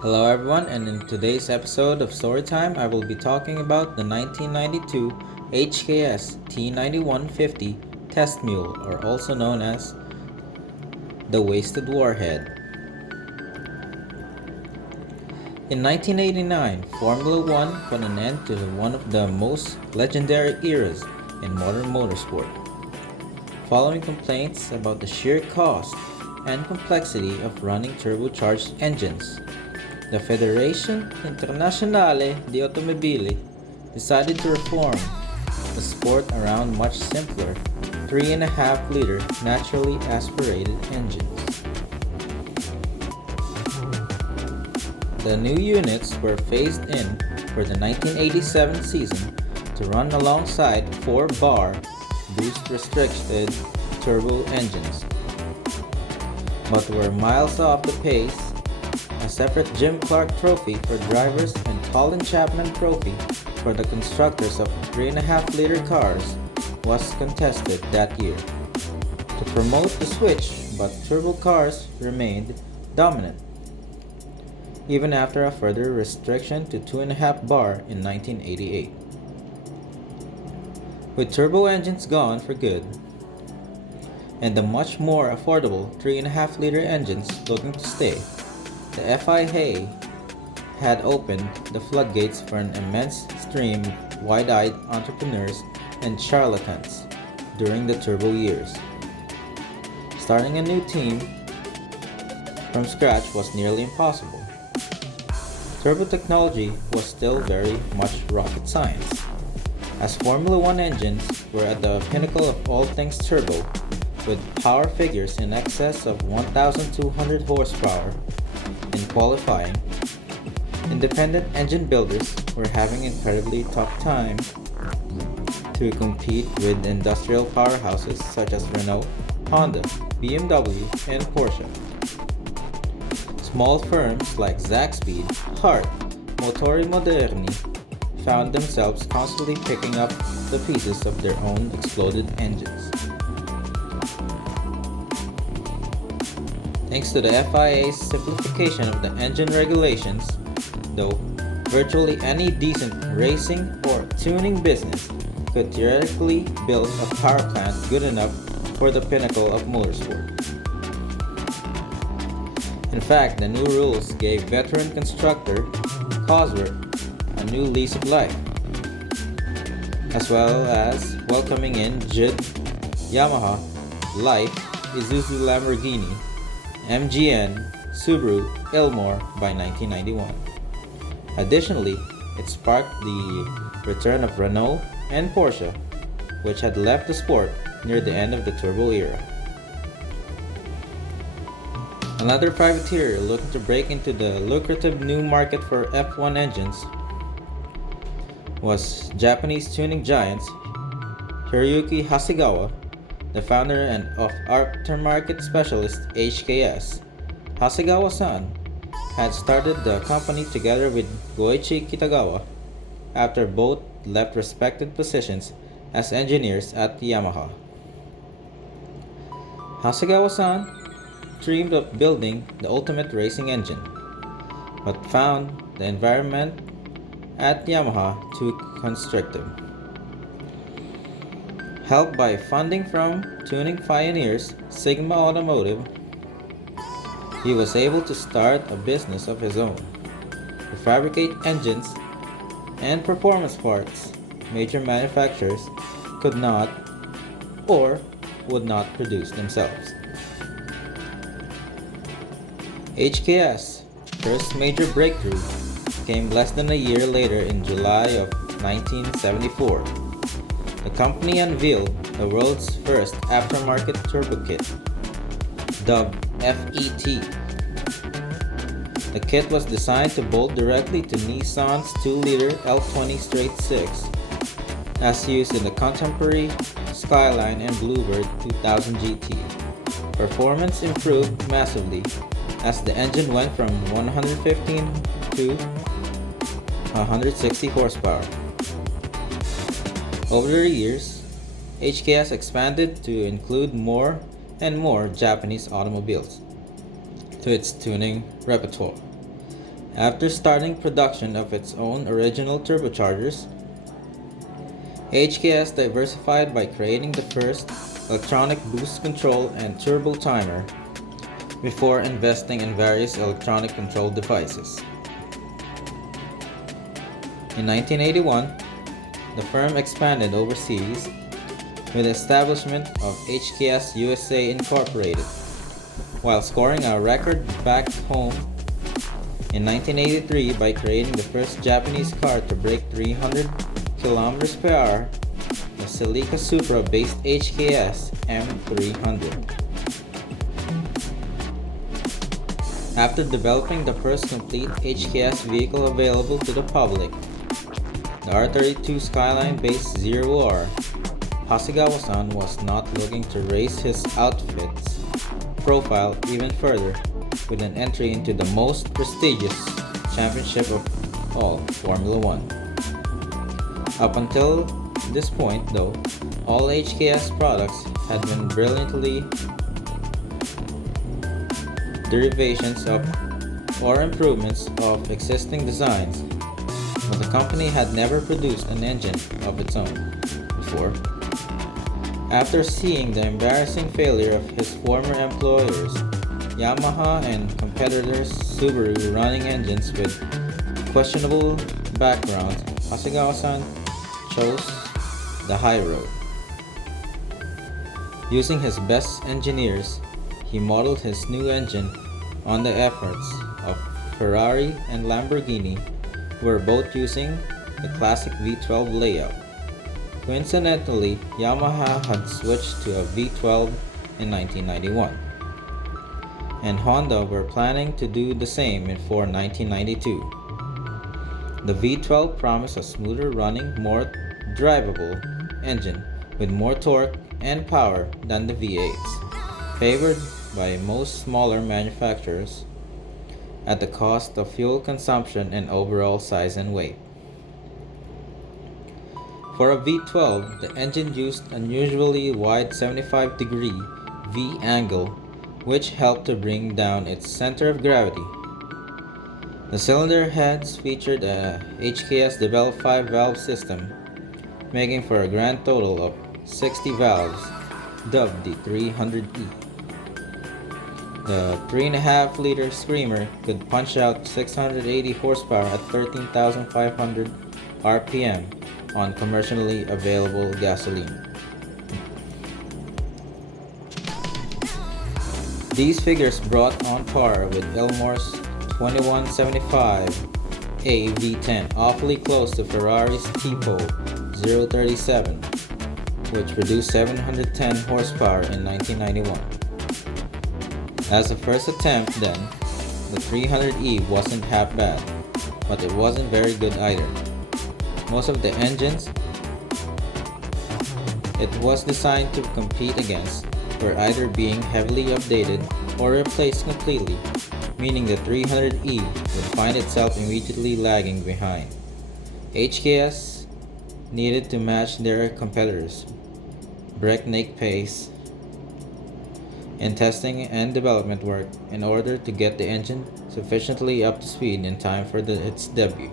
Hello everyone, and in today's episode of Storytime, I will be talking about the 1992 HKS T91 test mule, or also known as the Wasted Warhead. In 1989, Formula One put an end to one of the most legendary eras in modern motorsport. Following complaints about the sheer cost and complexity of running turbocharged engines, the Federazione Internazionale di Automobili decided to reform the sport around much simpler 3.5-liter naturally aspirated engines. The new units were phased in for the 1987 season to run alongside 4-bar boost-restricted turbo engines, but were miles off the pace. A separate Jim Clark Trophy for drivers and Colin Chapman Trophy for the constructors of 3.5-liter cars was contested that year. To promote the switch, but turbo cars remained dominant, even after a further restriction to 2.5-bar in 1988. With turbo engines gone for good, and the much more affordable 3.5-liter engines looking to stay, the FIA had opened the floodgates for an immense stream of wide-eyed entrepreneurs and charlatans during the turbo years. Starting a new team from scratch was nearly impossible. Turbo technology was still very much rocket science, as Formula One engines were at the pinnacle of all things turbo, with power figures in excess of 1,200 horsepower. In qualifying, independent engine builders were having an incredibly tough time to compete with industrial powerhouses such as Renault, Honda, BMW, and Porsche. Small firms like Zaxpeed, Hart, Motori Moderni found themselves constantly picking up the pieces of their own exploded engines. Thanks to the FIA's simplification of the engine regulations, though, virtually any decent racing or tuning business could theoretically build a power plant good enough for the pinnacle of motorsport. In fact, the new rules gave veteran constructor Cosworth a new lease of life, as well as welcoming in Judd, Yamaha, Life, Isuzu Lamborghini, MGN, Subaru, Ilmor by 1991. Additionally, it sparked the return of Renault and Porsche, which had left the sport near the end of the turbo era. Another privateer looking to break into the lucrative new market for F1 engines was Japanese tuning giants Hiroyuki Hasegawa, the founder and of aftermarket specialist HKS. Hasegawa-san had started the company together with Goichi Kitagawa after both left respected positions as engineers at Yamaha. Hasegawa-san dreamed of building the ultimate racing engine, but found the environment at Yamaha too constrictive. Helped by funding from tuning pioneers Sigma Automotive, he was able to start a business of his own to fabricate engines and performance parts major manufacturers could not or would not produce themselves. HKS' first major breakthrough came less than a year later in July of 1974. The company unveiled the world's first aftermarket turbo kit, dubbed FET. The kit was designed to bolt directly to Nissan's 2-liter L20 straight 6, as used in the contemporary Skyline and Bluebird 2000 GT. Performance improved massively as the engine went from 115 to 160 horsepower. Over the years, HKS expanded to include more and more Japanese automobiles to its tuning repertoire, After starting production of its own original turbochargers, HKS diversified by creating the first electronic boost control and turbo timer before investing in various electronic control devices. In 1981, the firm expanded overseas with the establishment of HKS USA Incorporated, while scoring a record back home in 1983 by creating the first Japanese car to break 300 km per hour, the Celica Supra-based HKS M300. After developing the first complete HKS vehicle available to the public, the R32 Skyline-based 0R, Hasegawa-san was not looking to raise his outfit's profile even further with an entry into the most prestigious championship of all, Formula 1. Up until this point, though, all HKS products had been brilliantly derivations of or improvements of existing designs, but the company had never produced an engine of its own before. After seeing the embarrassing failure of his former employers, Yamaha and competitors Subaru running engines with questionable backgrounds, Hasegawa-san chose the high road. Using his best engineers, he modeled his new engine on the efforts of Ferrari and Lamborghini, who were both using the classic V12 layout. Coincidentally, Yamaha had switched to a V12 in 1991, and Honda were planning to do the same for 1992. The V12 promised a smoother running, more drivable engine with more torque and power than the V8s, favored by most smaller manufacturers at the cost of fuel consumption and overall size and weight. For a V12, the engine used unusually wide 75-degree V angle, which helped to bring down its center of gravity. The cylinder heads featured a HKS developed 5-valve system, making for a grand total of 60 valves, dubbed the 300E. The 3.5-liter Screamer could punch out 680 horsepower at 13,500 RPM on commercially available gasoline. These figures brought on par with Ilmore's 2175 A V10, awfully close to Ferrari's Tipo 037, which produced 710 horsepower in 1991. As a first attempt then, the 300E wasn't half bad, but it wasn't very good either. Most of the engines it was designed to compete against were either being heavily updated or replaced completely, meaning the 300E would find itself immediately lagging behind. HKS needed to match their competitors' breakneck pace in testing and development work in order to get the engine sufficiently up to speed in time for its debut.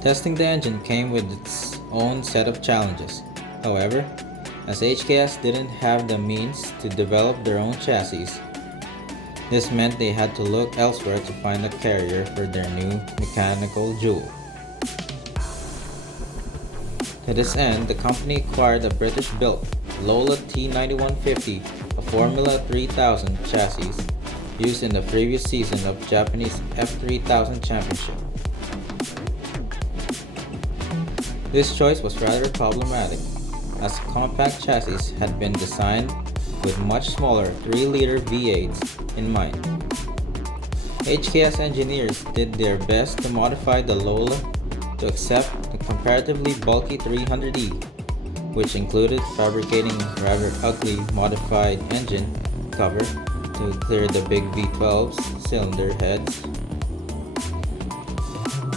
Testing the engine came with its own set of challenges. However, as HKS didn't have the means to develop their own chassis, this meant they had to look elsewhere to find a carrier for their new mechanical jewel. To this end, the company acquired a British-built Lola T91 a Formula 3000 chassis used in the previous season of Japanese F3000 Championship. This choice was rather problematic, as compact chassis had been designed with much smaller 3-liter V8s in mind. HKS engineers did their best to modify the Lola to accept the comparatively bulky 300E, which included fabricating a rather ugly modified engine cover to clear the big V12's cylinder heads.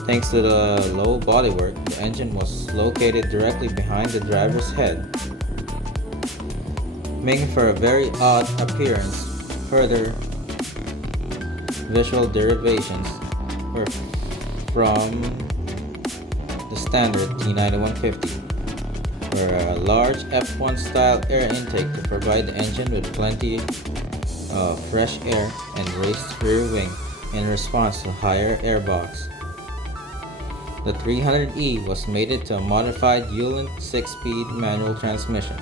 Thanks to the low bodywork, the engine was located directly behind the driver's head, making for a very odd appearance. Further, visual derivations were from the standard T9150, were a large F1 style air intake to provide the engine with plenty of fresh air and raised rear wing in response to higher airbox. The 300E was mated to a modified Mule 6-speed manual transmission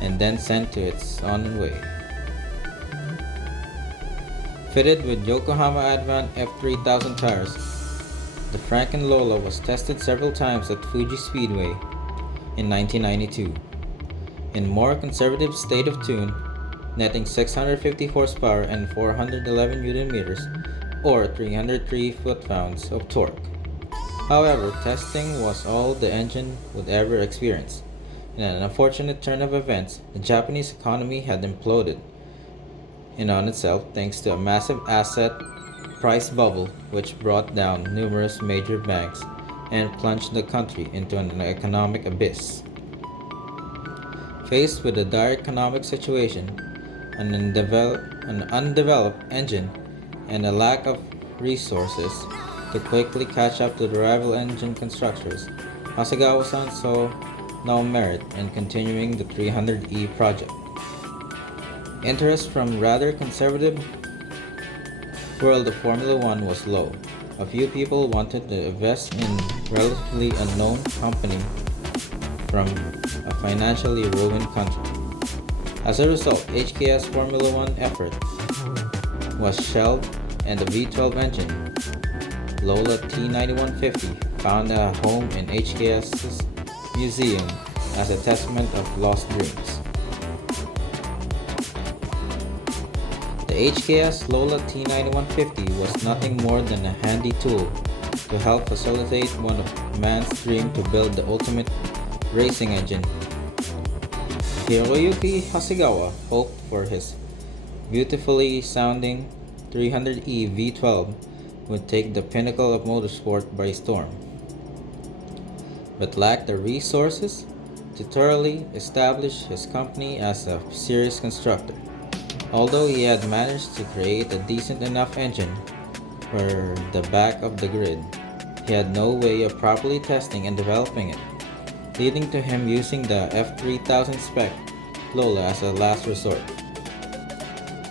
and then sent to its own way. Fitted with Yokohama Advent F3000 tires, the Frankenlola was tested several times at Fuji Speedway in 1992 in more conservative state of tune, netting 650 horsepower and 411 Nm or 303 foot-pounds of torque. However, testing was all the engine would ever experience. In an unfortunate turn of events, the Japanese economy had imploded in on itself thanks to a massive asset price bubble which brought down numerous major banks and plunged the country into an economic abyss. Faced with a dire economic situation, an undeveloped engine, and a lack of resources to quickly catch up to the rival engine constructors, Hasegawa-san saw no merit in continuing the 300E project. Interest from rather conservative world of Formula One was low. A few people wanted to invest in relatively unknown company from a financially ruined country. As a result, HKS Formula One effort was shelved and the V12 engine, Lola T9150, found a home in HKS's museum as a testament of lost dreams. The HKS Lola T9150 was nothing more than a handy tool to help facilitate one of man's dream to build the ultimate racing engine. Hiroyuki Hasegawa hoped for his beautifully sounding 300E V12 would take the pinnacle of motorsport by storm, but lacked the resources to thoroughly establish his company as a serious constructor. Although he had managed to create a decent enough engine for the back of the grid, he had no way of properly testing and developing it, leading to him using the F3000 spec Lola as a last resort.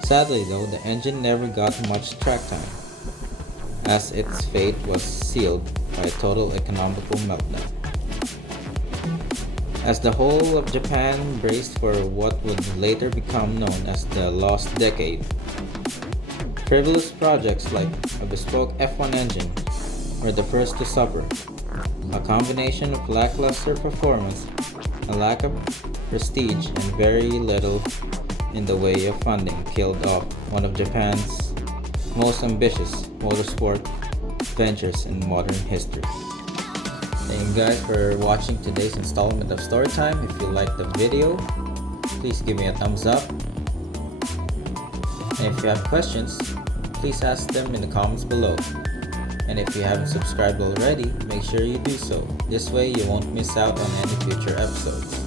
Sadly though, the engine never got much track time, as its fate was sealed by a total economical meltdown. As the whole of Japan braced for what would later become known as the Lost Decade, frivolous projects like a bespoke F1 engine were the first to suffer. A combination of lackluster performance, a lack of prestige, and very little in the way of funding killed off one of Japan's most ambitious motorsport ventures in modern history. Thank you guys for watching today's installment of Storytime. If you liked the video, please give me a thumbs up. And if you have questions, please ask them in the comments below. And if you haven't subscribed already, make sure you do so. This way you won't miss out on any future episodes.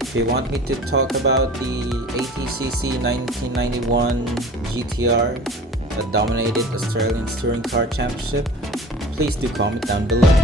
If you want me to talk about the ATCC 1991 GT-R that dominated Australian Touring Car Championship, please do comment down below.